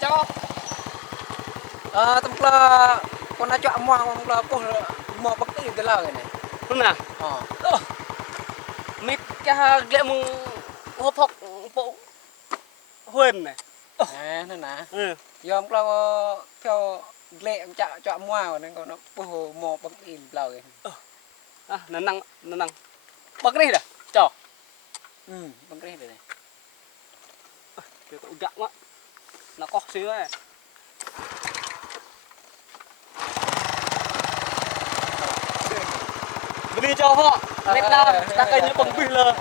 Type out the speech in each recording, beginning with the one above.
cho templa con đã chọn mua con là cô mua bậc tiền cái là này Không nào? Mít cái lệ mông hộp hộp bộ huyền này. nè nên nè Ừ. giờ con là theo lệ chọn mua nên con nó cô mua bậc tiền lời À, nó năng. Bác đi rồi. Cho. bậc tiền này Cái tụ gặm á. Nó có xíu này. Mình đi cho họ. Mét nam. Ta cây như bằng pin lờ.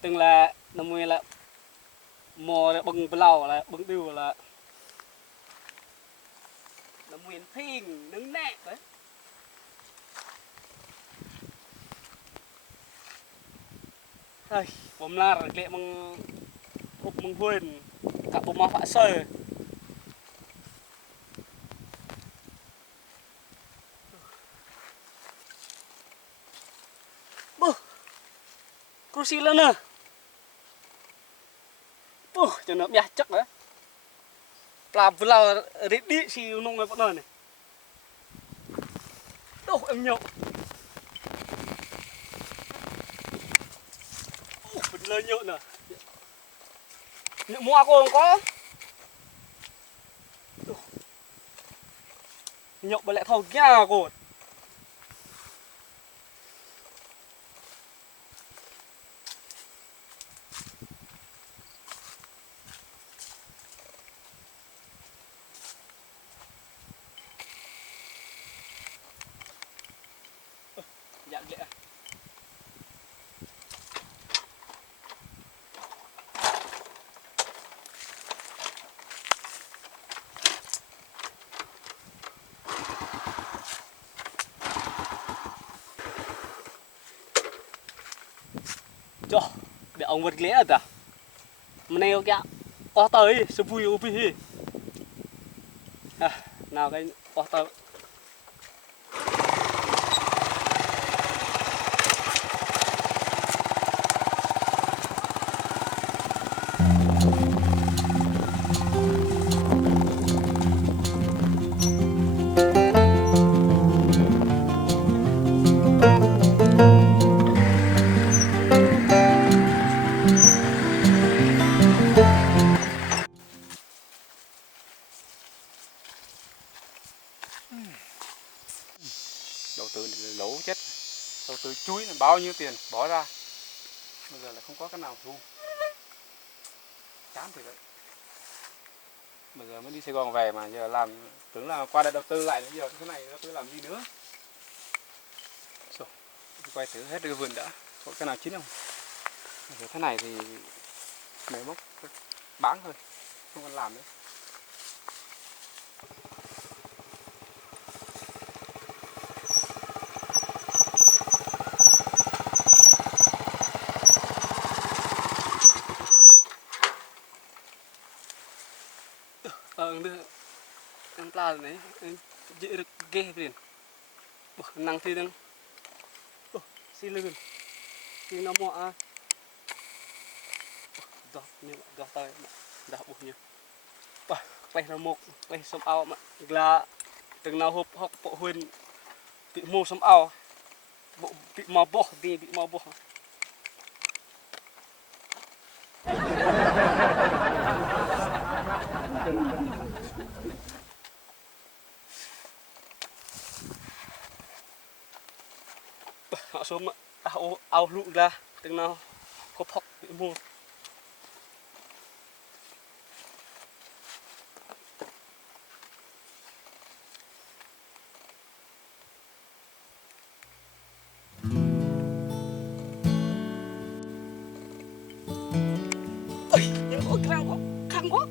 Từng là năm mươi là mò là bưng blau là bưng tiêu là năm mươi phình đứng nè đấy. Đây, bom la rồi lệ mong hộp mong huyền cả bom ma phạ sơ. Bơ, cruci lên nè. Cho nó bia chắc đấy. Làm vừa là rít đi xì nông này bọn này. Đâu em nhậu. Mình lên nhậu nè. Nhậu mua cô không có. Nhậu bởi lẽ thầu nhà cô. Dạ lệ. Cho, để ông vật lẽ à? Mà nêu kìa, có tới, sẽ vui ô vi. Nào cái có tới. đầu tư lỗ chết, đầu tư chuối là bao nhiêu tiền bỏ ra bây giờ là không có cái nào thu, chán thì đấy. Bây giờ mới đi Sài Gòn về mà giờ làm tưởng là qua đây đầu tư lại, giờ cái này đầu tư làm gì nữa. Rồi, quay thử hết cái vườn đã, có cái nào chín không. Giờ thế này thì máy móc bán thôi, không còn làm nữa. Em pla này dễ được ghê liền. Năng thì đang xí lưng thì nó mọ đọt tay đọt bụng nhiều. Quay là một quay sông ao mà là từng nào hộp học bộ huyền bị mù sông ao bộ bị mò bỏ đi bị mò bỏ. Họ xuống ao lụ ra từng nào hộp học bị mua ơi nhưng có khăn quá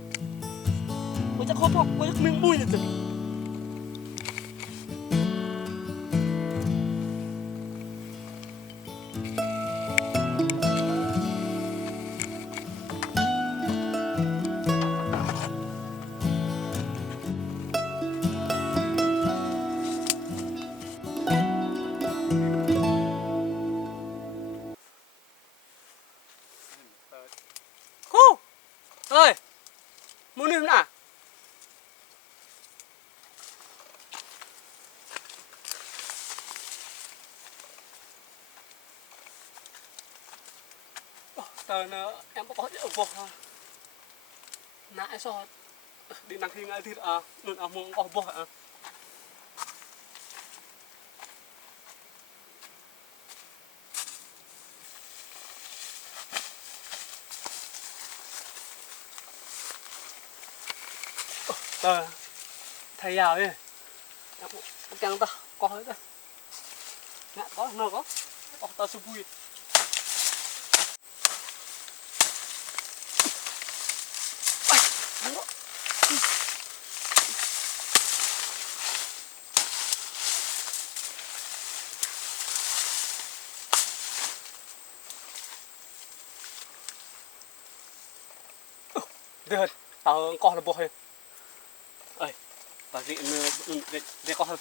mới chắc hộp học mới chắc mình bùi được cô ơi muốn đi nào tờ nó em có ở vọc thôi nãy sao đi đăng khi ngay thì luôn muốn ở vọc tờ thầy giàu đi chẳng ta có hết rồi ngã có nó có tao sư vui được tao có là bộ hình ơi tao để có hơn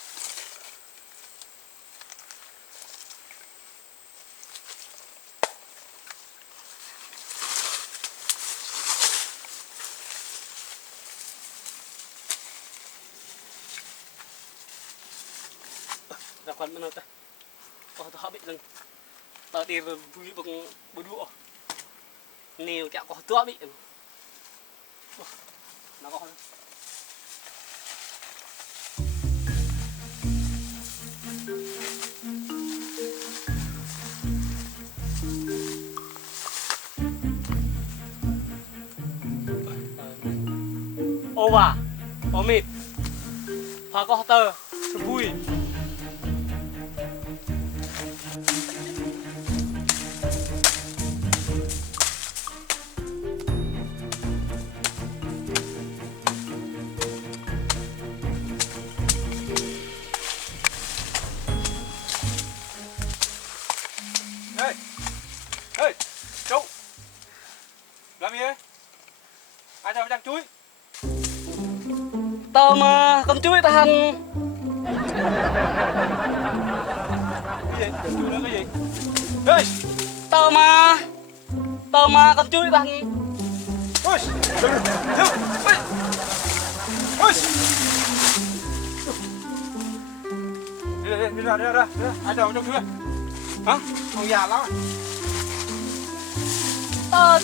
ra con bên ta có tao bị dừng tao đi vui bằng bữa đũa nêu kẹo có tua bị nó có hơn ô bà ô mịt hoa có tơ vui ê chú làm gì đấy ai cho trang chuối tao mà cầm chuối ta hành cái gì chuối đó cái gì ê tao mà cầm chuối ta hành ôi ôi đi ra ai cho trong chuối hả ông già lắm tao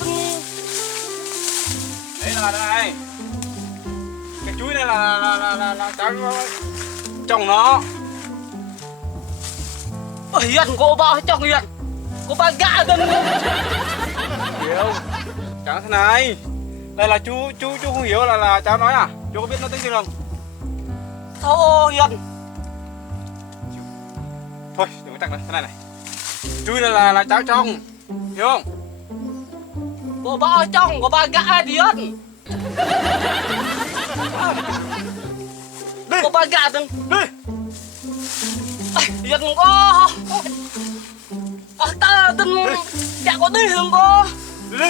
đây là đây cái chuối này là cháu trồng nó hiền cô bao trong hiền cô ba gạ đừng hiểu cháu thế này đây là chú không hiểu là cháu nói à chú có biết nó tiếng gì không sao hiền thôi đừng có chắc nữa thế này này chuối này là cháu trồng hiểu không cô bao trong cô ba gạ điên đi cô ba gạ đừng đi hiền cô ta đừng chả có đi hiền cô đi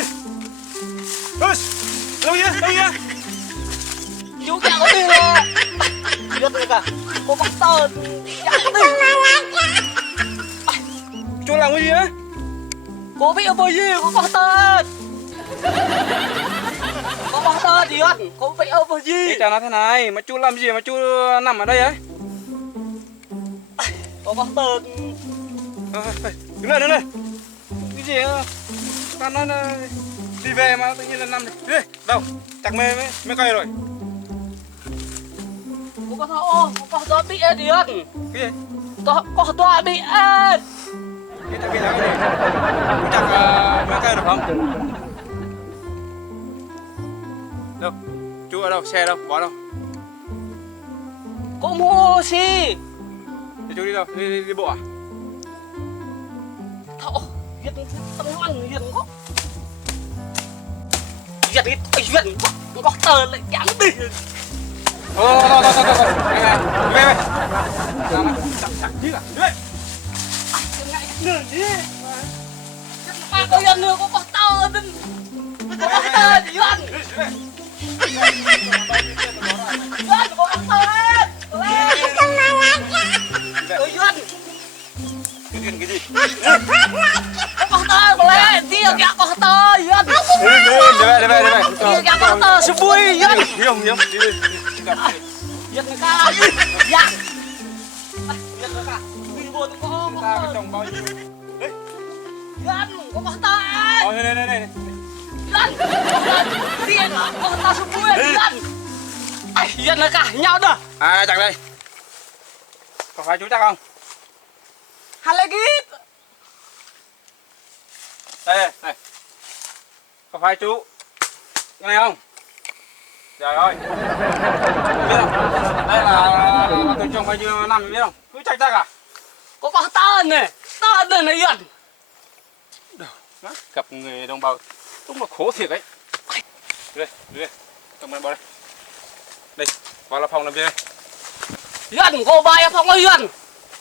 ơi đâu vậy chú chả có đi rồi hiền rồi cả cô bắt tờ chả có đi chú làm cái gì á cô biết bao gì cô bắt tờ cô bắt tờ hiền cô biết bao gì chả nói thế này mà chú làm gì mà chú nằm ở đây ấy cô bắt tờ đứng lên cái gì ta nói là đi về mà tự nhiên là nằm đi đâu chắc mê mới cây rồi cô có tờ bị điên cái gì có tờ bị Cái thằng kia là cái gì? Chú chắc mang cây được không? Đâu? Chú ở đâu? Xe đâu? Bỏ đâu? Cô mua xí. Thì chú đi đâu? Đi bộ à? Thọ, Việt tâm ăn Việt có. Việt cái Việt có tờ lại dám đi. Thôi. Về. Chẳng chứ à? Đi. Ngại nửa đi. Ba có Việt nữa có tờ đừng. Có tờ thì Việt. Việt có tờ. Ôi Việt. Cái gì? Có tờ của lên, tiêu kìa có tờ Việt. Đi về. Tiêu kìa có tờ sự vui Việt. Hiếu. Đi. Việt người ta. Dạ. Việt người ta. Đi vô có Ta cái trồng bao nhiêu? Việt có tờ. Đây. Việt. Tiền có tờ sự vui Việt. Việt người cả nhau đó. À chẳng đây. Có phải chú chắc không? Hà lê gít. Đây này. Có phải chú cái này không? Trời ơi. Biết không? Đây là tôi trồng bao nhiêu năm biết không? Cứ chắc à? Có tờ này. Tờ này này Việt. Đó, gặp người đồng bào đúng là khổ thiệt ấy. Đây. Cầm này vào đây. Đây, vào là phòng làm gì đây? Việt cô bài ở phòng ơi Việt.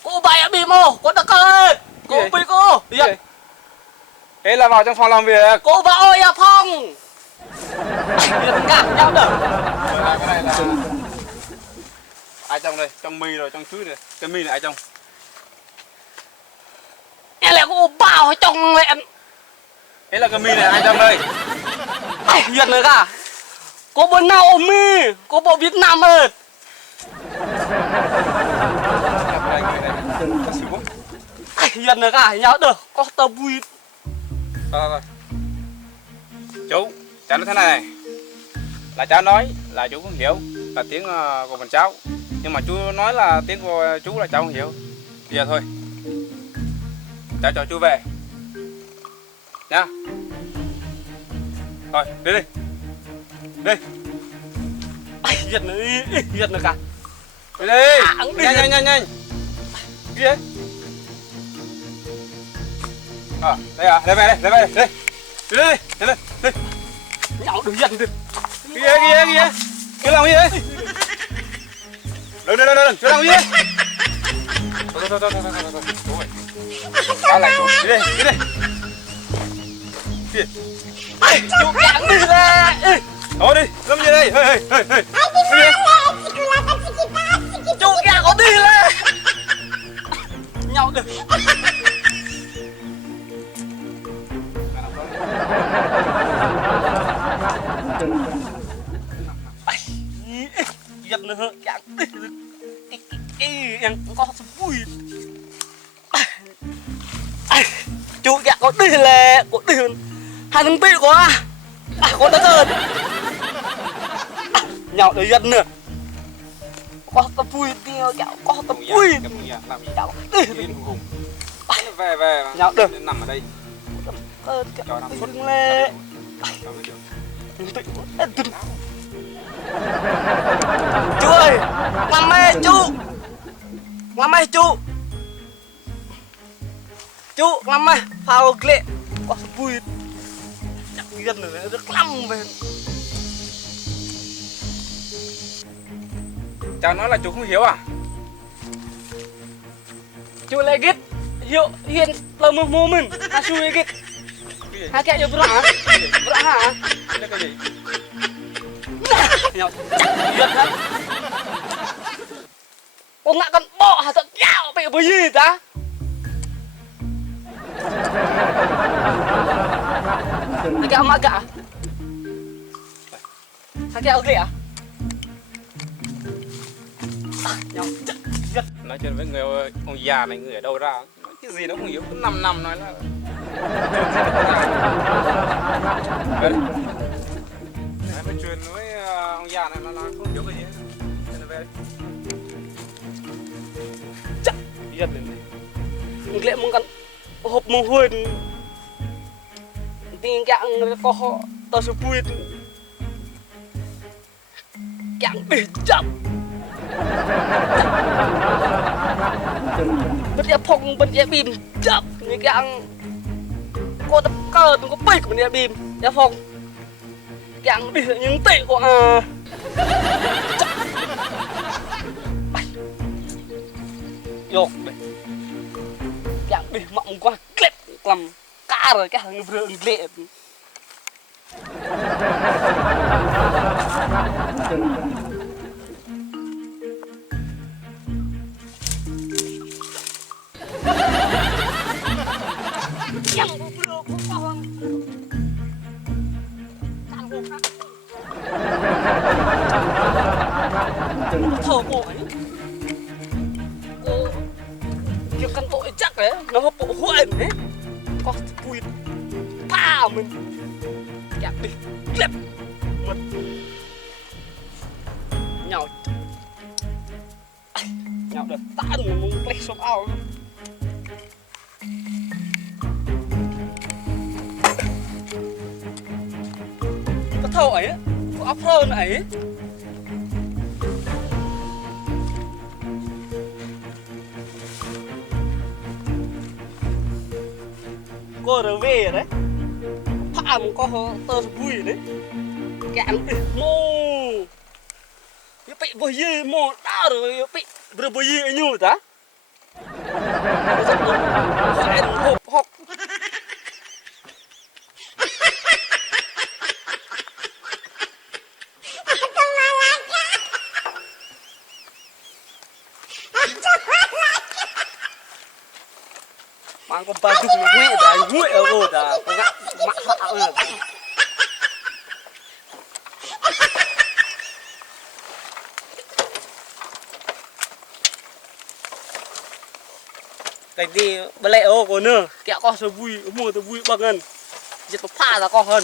Cô bài ở bì mô, cô đã cơ. Cô bì cô. Việt. Thế là vào trong phòng làm việc. Cô vào ơi ở phòng. Việt cả nhau đỡ. Cái này là ai trong đây? Trong mì rồi, trong chuối này. Cái mì này ai trong? Em lại cô bảo trong lại. Thế là cái mì này ai trong đây? Việt nữa cả. Cô bộ nào ôm mì. Cô bộ Việt Nam ơi. Việt nữa cả nhau đỡ. Có tờ vui. Thôi. Chú, cháu nói thế này. Là cháu nói là chú không hiểu là tiếng của mình cháu. Nhưng mà chú nói là tiếng của chú là cháu không hiểu. Bây giờ thôi. Cháu cho chú về. Nha. Rồi, đi. Việt nữa cả. Đi đi. Nhanh. Đi đấy. Đây à, đây về đây. Đi. Nhau được Việt được. Kìa. Cứ làm gì đấy? Đừng. Cứ làm gì đấy? Thôi. Sao lại chú? Đi đi. Chú cắn đi ra. Thôi đi, làm gì đây? Hey. Chú kìa có đi lên. Nhau được. Việt nữa chẳng đi được. Em có vui. Chú kìa có đi lệ. Có đi hơn. Hai thằng bị quá. Có đất hơn. Nhau được Việt nữa. Có tập vui tiêu kẹo. Có tập vui. Làm gì? Cháu Đi hùng. Về. Nhau được. Nằm ở đây. Cho nằm suốt lệ. Chú ơi, làm mê chú. Chú làm mê, phao lệ. Có vui. Chắc dân nữa rất lắm về. Cháu nói là chú không hiểu à? Chú lại ghét. Hiện là một mô mình. Hả chú lại ghét. Hả kẹo cho bữa hả? Đây là cái gì? Nhau chắc Việt lắm. Ông ngạ con bọ hả thật kẹo bị bởi gì ta? Hả kẹo mạ cả? Hả kẹo ghẻ? Nhau chắc Việt. Nói chuyện với người ông già này, người ở đâu ra? Nói cái gì nó không hiểu, cứ năm nói là nói chuyện với ông già này là không hiểu cái gì hết. Nên là về. Chắc Việt này. Lệ mong con hộp mông huyền tiếng dạng có tao sẽ vui dạng bị chậm bên kia phong bên kia bìm chậm như dạng có tập cơ tôi có bịch bên kia bìm kia phong dạng bị những tệ của yok deh yang bị mộng quá clip làm cá rồi cái thằng vừa lệ yang vừa có con thở bộ ấy việc căn tội chắc đấy nó có bộ huện đấy có vui pa mình kẹt đi clip một nhau nhau được tan mình play xong ao có thầu ấy có áp hơn ấy cô rồi về đấy phạm có tơ vui đấy kẹn đi mô bị bơi gì mô đau rồi bị vừa bơi gì như ta hộp hộp mang con ba chục nguội ở bồ đã có gắt mặn hạo rồi cái gì bê lệ ô cô nơ kẹo con số vui mua tôi vui bằng ngân giật nó pha ra con hơn